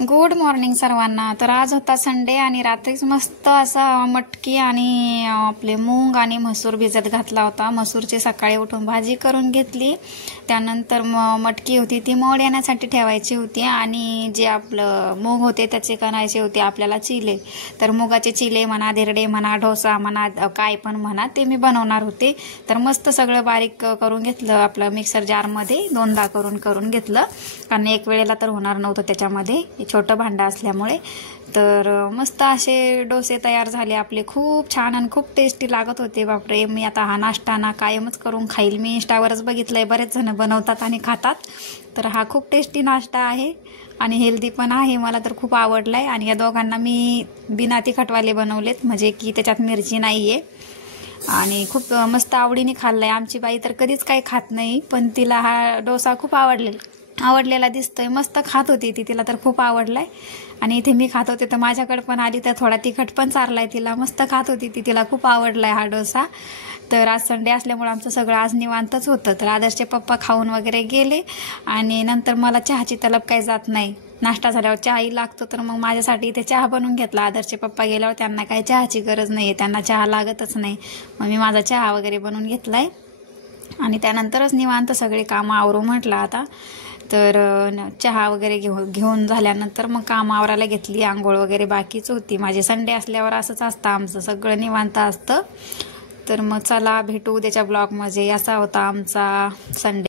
Good morning सर्वांना। तर आज होता संडे आणि रात्रीच मस्त असा मटकी आणि आपले मूग आणि मसूर भिजत घातला होता। मसूरची सकाळी उठून भाजी करून घेतली, त्यानंतर मटकी होती ती मोड येण्यासाठी ठेवायची होती आणि जे आपलं मूग होते त्याचे करायचे होते आपल्याला चिले। तर मुगाचे चिले म्हणा, धिरडे म्हणा, डोसा म्हणा, काय पण म्हणा, ते मी बनवणार होते। तर मस्त सगळं बारीक करून घेतलं आपलं मिक्सर जारमध्ये, दोनदा करून घेतलं कारण एक वेळेला तर होणार नव्हतं त्याच्यामध्ये, छोटं भांडं असल्यामुळे। तर मस्त असे डोसे तयार झाले आपले, खूप छान आणि खूप टेस्टी लागत होते। बापरे, मी आता हा नाश्ता ना कायमच करून खाईल। मी इंस्टावरच बघितलंय, बरेच जण बनवतात आणि खातात। तर हा खूप टेस्टी नाश्ता आहे आणि हेल्दी पण आहे, मला तर खूप आवडलाय। आणि या दोघांना मी बिना तिखटवाले बनवलेत, म्हणजे की त्याच्यात मिरची नाहीये आणि खूप मस्त आवडीने खाल्लाय। आमची बाई तर कधीच काही खात नाही, पण तिला हा डोसा खूप आवडलेला दिसतोय। मस्त खात होती ती, तिला तर खूप आवडलाय। आणि इथे मी खात होते तर माझ्याकडे पण आली तर थोडा तिखट पण चारलाय तिला, मस्त खात होती ती, तिला खूप आवडलाय हा डोसा। तर आज संडे असल्यामुळे आमचं सगळं आज निवांतच होतं। तर आदर्शचे पप्पा खाऊन वगैरे गेले आणि नंतर मला चहाची तलब काही जात नाही, नाश्ता झाल्यावर चहाही लागतो। तर मग माझ्यासाठी इथे चहा बनवून घेतला। आदर्शचे पप्पा गेल्यावर त्यांना काही चहाची गरज नाही, त्यांना चहा लागतच नाही, मग मी माझा चहा वगैरे बनवून घेतलाय आणि त्यानंतरच निवांत सगळे कामं आवरू म्हटलं आता। तर चहा वगैरे घेऊन झाल्यानंतर मग काम आवरायला घेतली, आंघोळ वगैरे बाकीच होती माझे। संडे असल्यावर असंच असतं आमचं, सगळं निवांत असतं। तर मग चला भेटू उद्याच्या ब्लॉगमध्ये। असा होता आमचा संडे।